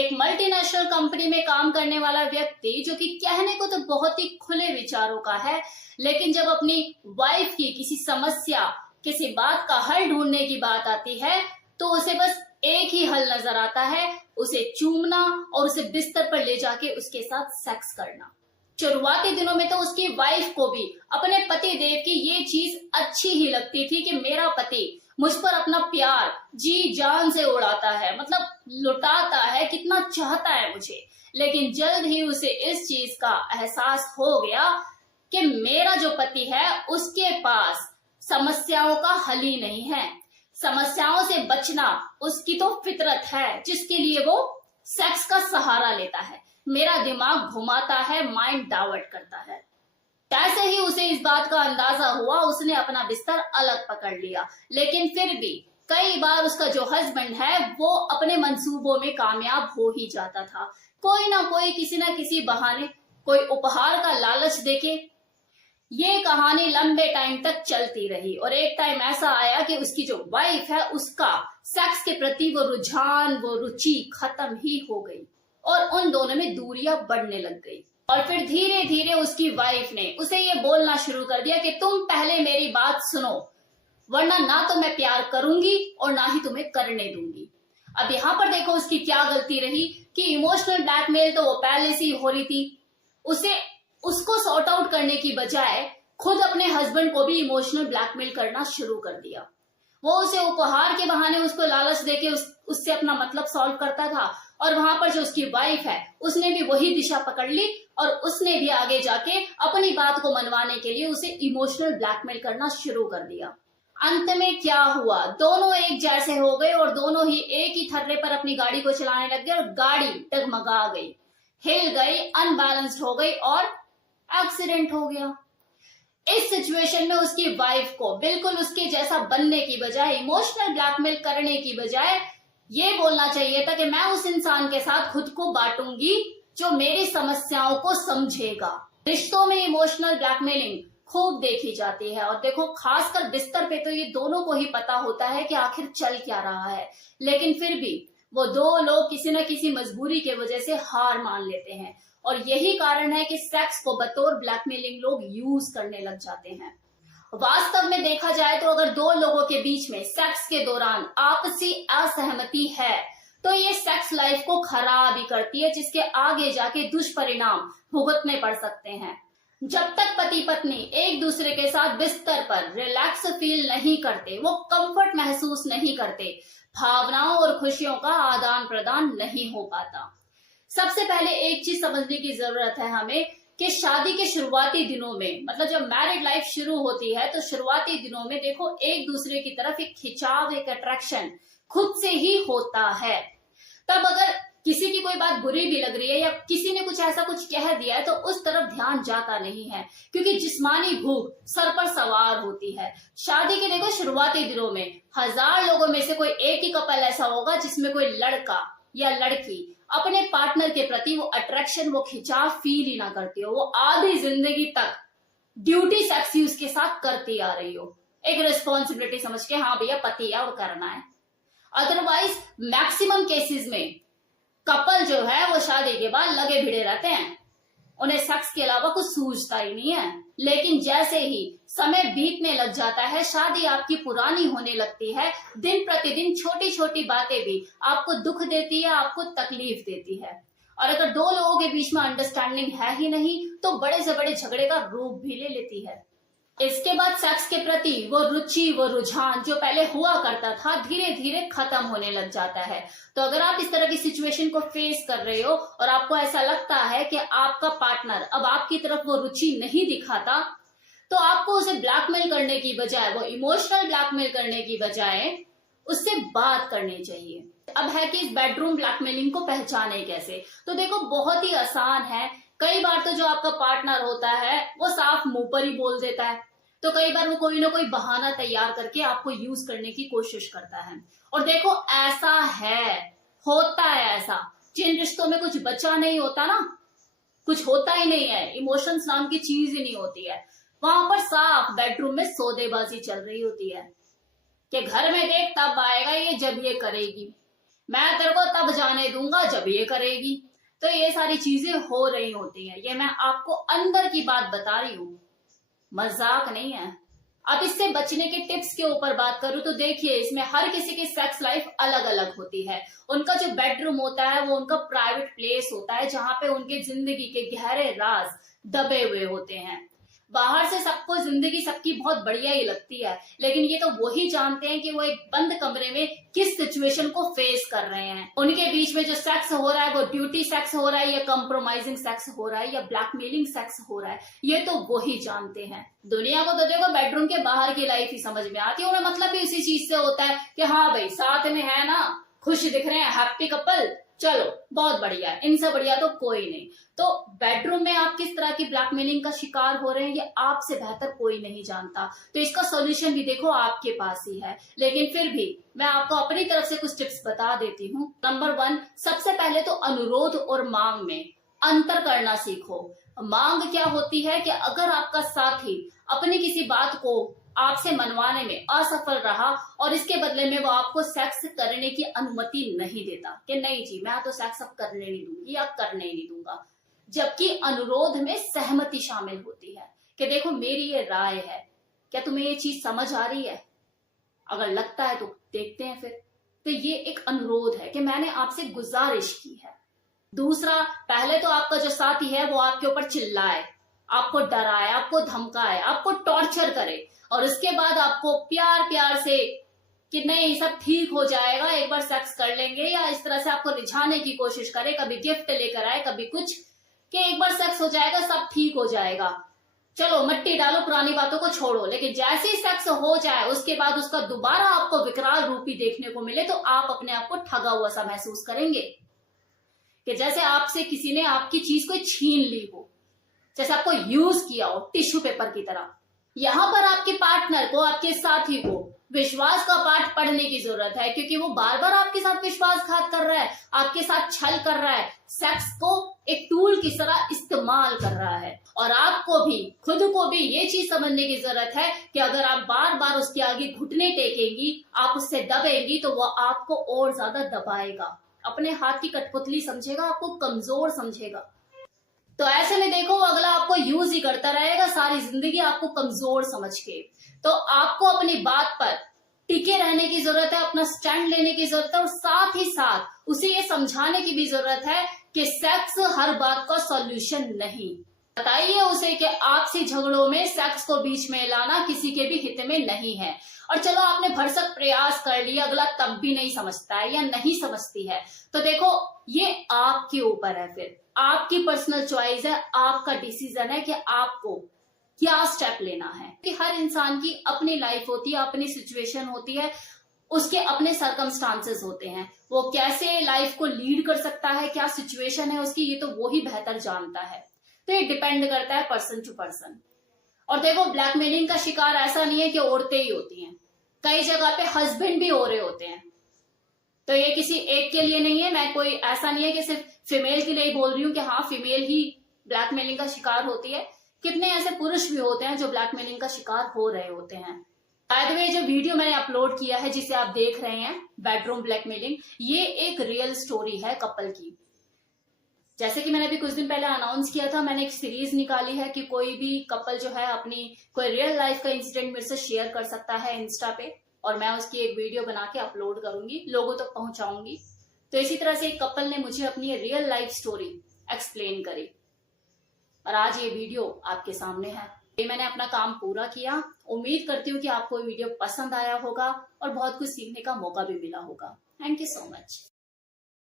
एक multinational company में काम करने वाला व्यक्ति जो कि कहने को तो बहुत ही खुले विचारों का है, लेकिन जब अपनी वाइफ की किसी समस्या, किसी बात का हल ढूंढने की बात आती है तो उसे बस एक ही हल नजर आता है, उसे चूमना और उसे बिस्तर पर ले जाके उसके साथ सेक्स करना। शुरुआती दिनों में तो उसकी वाइफ को भी अपने पति देव की ये चीज अच्छी ही लगती थी कि मेरा पति मुझ पर अपना प्यार जी जान से उड़ाता है, मतलब लुटाता है, कितना चाहता है मुझे। लेकिन जल्द ही उसे इस चीज का एहसास हो गया कि मेरा जो पति है उसके पास समस्याओं का हल ही नहीं है। समस्याओं से बचना उसकी तो फितरत है जिसके लिए वो सेक्स का सहारा लेता है। मेरा दिमाग घुमाता है, माइंड डाइवर्ट करता है। जैसे ही उसे इस बात का अंदाजा हुआ उसने अपना बिस्तर अलग पकड़ लिया, लेकिन फिर भी कई बार उसका जो हस्बैंड है वो अपने मंसूबों में कामयाब हो ही जाता था। कोई ना कोई किसी ना किसी बहाने कोई उपहार का लालच देके ये कहानी लंबे टाइम तक चलती रही और एक टाइम ऐसा आया कि उसकी जो वाइफ है उसका सेक्स के प्रति वो रुझान, वो रुचि खत्म ही हो गई और उन दोनों में दूरियां बढ़ने लग गई। और फिर धीरे धीरे उसकी वाइफ ने उसे ये बोलना शुरू कर दिया कि तुम पहले मेरी बात सुनो, वरना ना तो मैं प्यार करूंगी और ना ही तुम्हें करने दूंगी। अब यहाँ पर देखो उसकी क्या गलती रही कि इमोशनल ब्लैकमेल तो वो पहले से ही हो रही थी। उसको सॉर्ट आउट करने की बजाय खुद अपने हस्बैंड को भी इमोशनल ब्लैकमेल करना शुरू कर दिया। वो उसे उपहार के बहाने उसको लालच देके उससे अपना मतलब सॉल्व करता था और वहां पर जो उसकी वाइफ है उसने भी वही दिशा पकड़ ली और उसने भी आगे जाके अपनी बात को मनवाने के लिए उसे इमोशनल ब्लैकमेल करना शुरू कर दिया। अंत में क्या हुआ, दोनों एक जैसे हो गए और दोनों ही एक ही थर्रे पर अपनी गाड़ी को चलाने लग गए और गाड़ी डगमगा गई, हिल गई, अनबैलेंस्ड हो गई और एक्सीडेंट हो गया। इस सिचुएशन में उसकी वाइफ को बिल्कुल उसके जैसा बनने की बजाय, इमोशनल ब्लैकमेल करने की बजाय ये बोलना चाहिए था कि मैं उस इंसान के साथ खुद को बांटूंगी जो मेरी समस्याओं को समझेगा। रिश्तों में इमोशनल ब्लैकमेलिंग खूब देखी जाती है और देखो खासकर बिस्तर पे तो ये दोनों को ही पता होता है कि आखिर चल क्या रहा है, लेकिन फिर भी वो दो लोग किसी न किसी मजबूरी के वजह से हार मान लेते हैं और यही कारण है कि सेक्स को बतौर ब्लैकमेलिंग लोग यूज करने लग जाते हैं। वास्तव में देखा जाए तो अगर दो लोगों के बीच में सेक्स के दौरान आपसी असहमति है तो ये सेक्स लाइफ को खराब ही करती है, जिसके आगे जाके दुष्परिणाम भुगतने पड़ सकते हैं। जब तक पति पत्नी एक दूसरे के साथ बिस्तर पर रिलैक्स फील नहीं करते, वो कंफर्ट महसूस नहीं करते, भावनाओं और खुशियों का आदान प्रदान नहीं हो पाता। सबसे पहले एक चीज समझने की जरूरत है हमें कि शादी के शुरुआती दिनों में, मतलब जब मैरिड लाइफ शुरू होती है तो शुरुआती दिनों में देखो एक दूसरे की तरफ एक खिंचाव, एक अट्रैक्शन खुद से ही होता है। तब अगर किसी की कोई बात बुरी भी लग रही है या किसी ने कुछ ऐसा कुछ कह दिया है तो उस तरफ ध्यान जाता नहीं है, क्योंकि जिस्मानी भूख सर पर सवार होती है। शादी के देखो शुरुआती दिनों में 1000 लोगों में से कोई एक ही कपल ऐसा होगा जिसमें कोई लड़का या लड़की अपने पार्टनर के प्रति वो अट्रैक्शन, वो खिंचाव फील ही ना करती हो, वो आधी जिंदगी तक ड्यूटी सेक्स ही उसके साथ करती आ रही हो, एक रिस्पॉन्सिबिलिटी समझ के, हाँ भैया पति है और करना है। अदरवाइज मैक्सिमम केसेस में कपल जो है वो शादी के बाद लगे भिड़े रहते हैं, उन्हें सेक्स के अलावा कुछ सूझता ही नहीं है। लेकिन जैसे ही समय बीतने लग जाता है, शादी आपकी पुरानी होने लगती है, दिन प्रतिदिन छोटी छोटी बातें भी आपको दुख देती है, आपको तकलीफ देती है। और अगर दो लोगों के बीच में अंडरस्टैंडिंग है ही नहीं तो बड़े से बड़े झगड़े का रूप भी ले लेती है। इसके बाद सेक्स के प्रति वो रुचि, वो रुझान जो पहले हुआ करता था धीरे धीरे खत्म होने लग जाता है। तो अगर आप इस तरह की सिचुएशन को फेस कर रहे हो और आपको ऐसा लगता है कि आपका पार्टनर अब आपकी तरफ वो रुचि नहीं दिखाता, तो आपको उसे ब्लैकमेल करने की बजाय, वो इमोशनल ब्लैकमेल करने की बजाय उससे बात करनी चाहिए। अब है कि इस बेडरूम ब्लैकमेलिंग को पहचाने कैसे, तो देखो बहुत ही आसान है। कई बार तो जो आपका पार्टनर होता है वो साफ मुंह पर ही बोल देता है, तो कई बार वो कोई ना कोई बहाना तैयार करके आपको यूज करने की कोशिश करता है। और देखो ऐसा है, होता है ऐसा, जिन रिश्तों में कुछ बचा नहीं होता ना, कुछ होता ही नहीं है, इमोशंस नाम की चीज ही नहीं होती है, वहां पर साफ बेडरूम में सौदेबाजी चल रही होती है कि घर में देख तब आएगा ये जब ये करेगी, मैं तेरे को तब जाने दूंगा जब ये करेगी। तो ये सारी चीजें हो रही होती हैं, ये मैं आपको अंदर की बात बता रही हूँ, मजाक नहीं है। अब इससे बचने के टिप्स के ऊपर बात करूं तो देखिए, इसमें हर किसी की सेक्स लाइफ अलग अलग होती है। उनका जो बेडरूम होता है वो उनका प्राइवेट प्लेस होता है, जहां पे उनके जिंदगी के गहरे राज दबे हुए होते हैं। बाहर से सबको जिंदगी सबकी बहुत बढ़िया ही लगती है, लेकिन ये तो वही जानते हैं कि वो एक बंद कमरे में किस सिचुएशन को फेस कर रहे हैं। उनके बीच में जो सेक्स हो रहा है वो ड्यूटी सेक्स हो रहा है या कंप्रोमाइजिंग सेक्स हो रहा है या ब्लैकमेलिंग सेक्स हो रहा है, ये तो वही जानते हैं। दुनिया को तो देखो बेडरूम के बाहर की लाइफ ही समझ में आती है, उन्हें मतलब भी उसी चीज से होता है कि हाँ भाई साथ में है ना, खुश दिख रहे हैं, हैप्पी कपल, चलो बहुत बढ़िया है, इनसे बढ़िया तो कोई नहीं। तो बेडरूम में आप किस तरह की ब्लैकमेलिंग का शिकार हो रहे हैं ये आपसे बेहतर कोई नहीं जानता। तो इसका सॉल्यूशन भी देखो आपके पास ही है, लेकिन फिर भी मैं आपको अपनी तरफ से कुछ टिप्स बता देती हूँ। नंबर 1, सबसे पहले तो अनुरोध और मांग में अंतर करना सीखो। मांग क्या होती है कि अगर आपका साथी अपनी किसी बात को आपसे मनवाने में असफल रहा और इसके बदले में वो आपको सेक्स करने की अनुमति नहीं देता कि नहीं जी मैं तो सेक्स अब करने नहीं दूंगी या करने ही नहीं दूंगा, जबकि अनुरोध में सहमति शामिल होती है कि देखो मेरी ये राय है, क्या तुम्हें ये चीज समझ आ रही है, अगर लगता है तो देखते हैं फिर। तो ये एक अनुरोध है कि मैंने आपसे गुजारिश की है। दूसरा, पहले तो आपका जो साथी है वो आपके ऊपर चिल्लाए, आपको डराए, आपको धमकाए, आपको टॉर्चर करे, और उसके बाद आपको प्यार प्यार से कि नहीं सब ठीक हो जाएगा, एक बार सेक्स कर लेंगे, या इस तरह से आपको रिझाने की कोशिश करे, कभी गिफ्ट लेकर आए, कभी कुछ, कि एक बार सेक्स हो जाएगा सब ठीक हो जाएगा, चलो मट्टी डालो पुरानी बातों को छोड़ो। लेकिन जैसे ही सेक्स हो जाए उसके बाद उसका दोबारा आपको विकराल रूपी देखने को मिले तो आप अपने आप को ठगा हुआ सा महसूस करेंगे, कि जैसे आपसे किसी ने आपकी चीज को छीन ली हो, जैसे आपको यूज किया हो टिश्यू पेपर की तरह। यहाँ पर आपके पार्टनर को, आपके साथी को विश्वास का पाठ पढ़ने की जरूरत है, क्योंकि वो बार बार आपके साथ विश्वासघात कर रहा है, आपके साथ छल कर रहा है, सेक्स को एक टूल की तरह इस्तेमाल कर रहा है। और आपको भी, खुद को भी ये चीज समझने की जरूरत है कि अगर आप बार बार उसके आगे घुटने टेकेंगी, आप उससे दबेंगी, तो वो आपको और ज्यादा दबाएगा, अपने हाथ की कठपुतली समझेगा, आपको कमजोर समझेगा। तो ऐसे में देखो वो अगला आपको यूज ही करता रहेगा सारी जिंदगी, आपको कमजोर समझ के। तो आपको अपनी बात पर टिके रहने की जरूरत है, अपना स्टैंड लेने की जरूरत है, और साथ ही साथ उसे ये समझाने की भी जरूरत है कि सेक्स हर बात का सॉल्यूशन नहीं। बताइए उसे कि आपसी झगड़ों में सेक्स को बीच में लाना किसी के भी हित में नहीं है। और चलो आपने भरसक प्रयास कर लिया, अगला तब भी नहीं समझता है या नहीं समझती है, तो देखो ये आपके ऊपर है, फिर आपकी पर्सनल चॉइस है, आपका डिसीजन है कि आपको क्या स्टेप लेना है। कि हर इंसान की अपनी लाइफ होती है, अपनी सिचुएशन होती है, उसके अपने सर्कमस्टांसेस होते हैं, वो कैसे लाइफ को लीड कर सकता है, क्या सिचुएशन है उसकी, ये तो वो ही बेहतर जानता है। तो ये डिपेंड करता है पर्सन टू पर्सन। और देखो ब्लैकमेलिंग का शिकार ऐसा नहीं है कि औरतें ही होती हैं, कई जगह पे हस्बैंड भी हो रहे होते हैं। तो ये किसी एक के लिए नहीं है, मैं कोई ऐसा नहीं है कि सिर्फ फीमेल के लिए ही बोल रही हूँ कि हाँ फीमेल ही ब्लैकमेलिंग का शिकार होती है, कितने ऐसे पुरुष भी होते हैं जो ब्लैकमेलिंग का शिकार हो रहे होते हैं। बाय द वे जो वीडियो मैंने अपलोड किया है जिसे आप देख रहे हैं, बेडरूम ब्लैकमेलिंग, ये एक रियल स्टोरी है कपल की। जैसे कि मैंने अभी कुछ दिन पहले अनाउंस किया था, मैंने एक सीरीज निकाली है कि कोई भी कपल जो है अपनी कोई रियल लाइफ का इंसिडेंट मेरे से शेयर कर सकता है इंस्टा पे, और मैं उसकी एक वीडियो बना के अपलोड करूंगी, लोगों तक पहुंचाऊंगी। तो इसी तरह से एक कपल ने मुझे अपनी रियल लाइफ स्टोरी एक्सप्लेन करी, और आज ये वीडियो आपके सामने है। ये मैंने अपना काम पूरा किया। उम्मीद करती हूँ कि आपको वीडियो पसंद आया होगा और बहुत कुछ सीखने का मौका भी मिला होगा। Thank you so much.